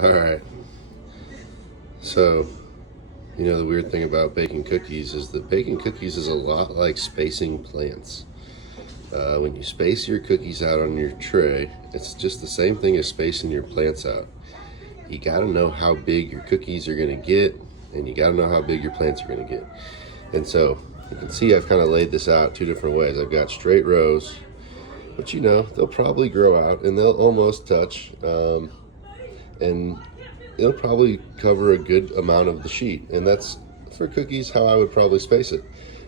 All right. So, the weird thing about baking cookies is that baking cookies is a lot like spacing plants. When you space your cookies out on your tray, it's just the same thing as spacing your plants out. You gotta know how big your cookies are gonna get, and you gotta know how big your plants are gonna get. And so, you can see I've kind of laid this out two different ways. I've got straight rows, but they'll probably grow out and they'll almost touch. And it'll probably cover a good amount of the sheet, and that's for cookies how I would probably space it.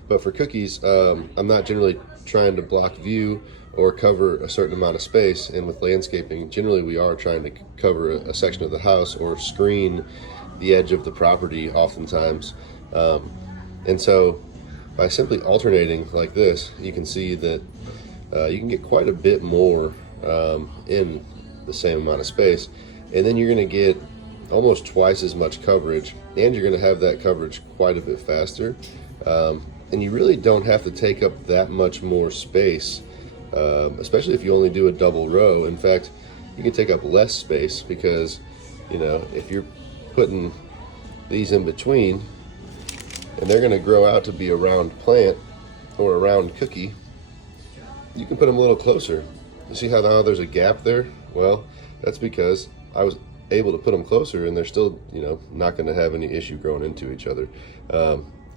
But for cookies, I'm not generally trying to block view or cover a certain amount of space, and with landscaping generally we are trying to cover a section of the house or screen the edge of the property oftentimes. And so by simply alternating like this, you can see that you can get quite a bit more in the same amount of space, and then you're going to get almost twice as much coverage, and you're going to have that coverage quite a bit faster. And you really don't have to take up that much more space, especially if you only do a double row. In fact, you can take up less space because, if you're putting these in between and they're going to grow out to be a round plant or a round cookie, you can put them a little closer. You see how now there's a gap there? Well, that's because I was able to put them closer, and they're still, not going to have any issue growing into each other.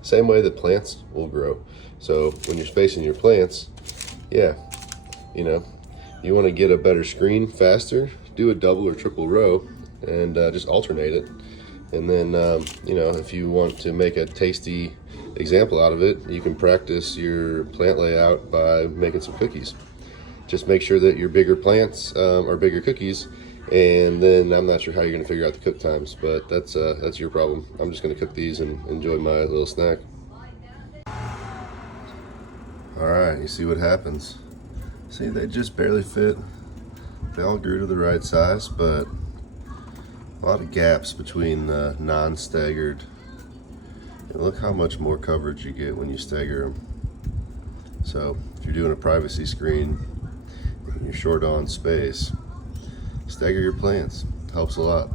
Same way that plants will grow. So when you're spacing your plants, you want to get a better screen faster, do a double or triple row and just alternate it. And then, if you want to make a tasty example out of it, you can practice your plant layout by making some cookies. Just make sure that your bigger plants are bigger cookies, and then I'm not sure how you're going to figure out the cook times, but that's your problem. I'm just going to cook these and enjoy my little snack. All right, you see what happens. See, they just barely fit. They all grew to the right size, but a lot of gaps between the non-staggered. And look how much more coverage you get when you stagger them. So if you're doing a privacy screen and you're short on space, stagger your plants. It helps a lot.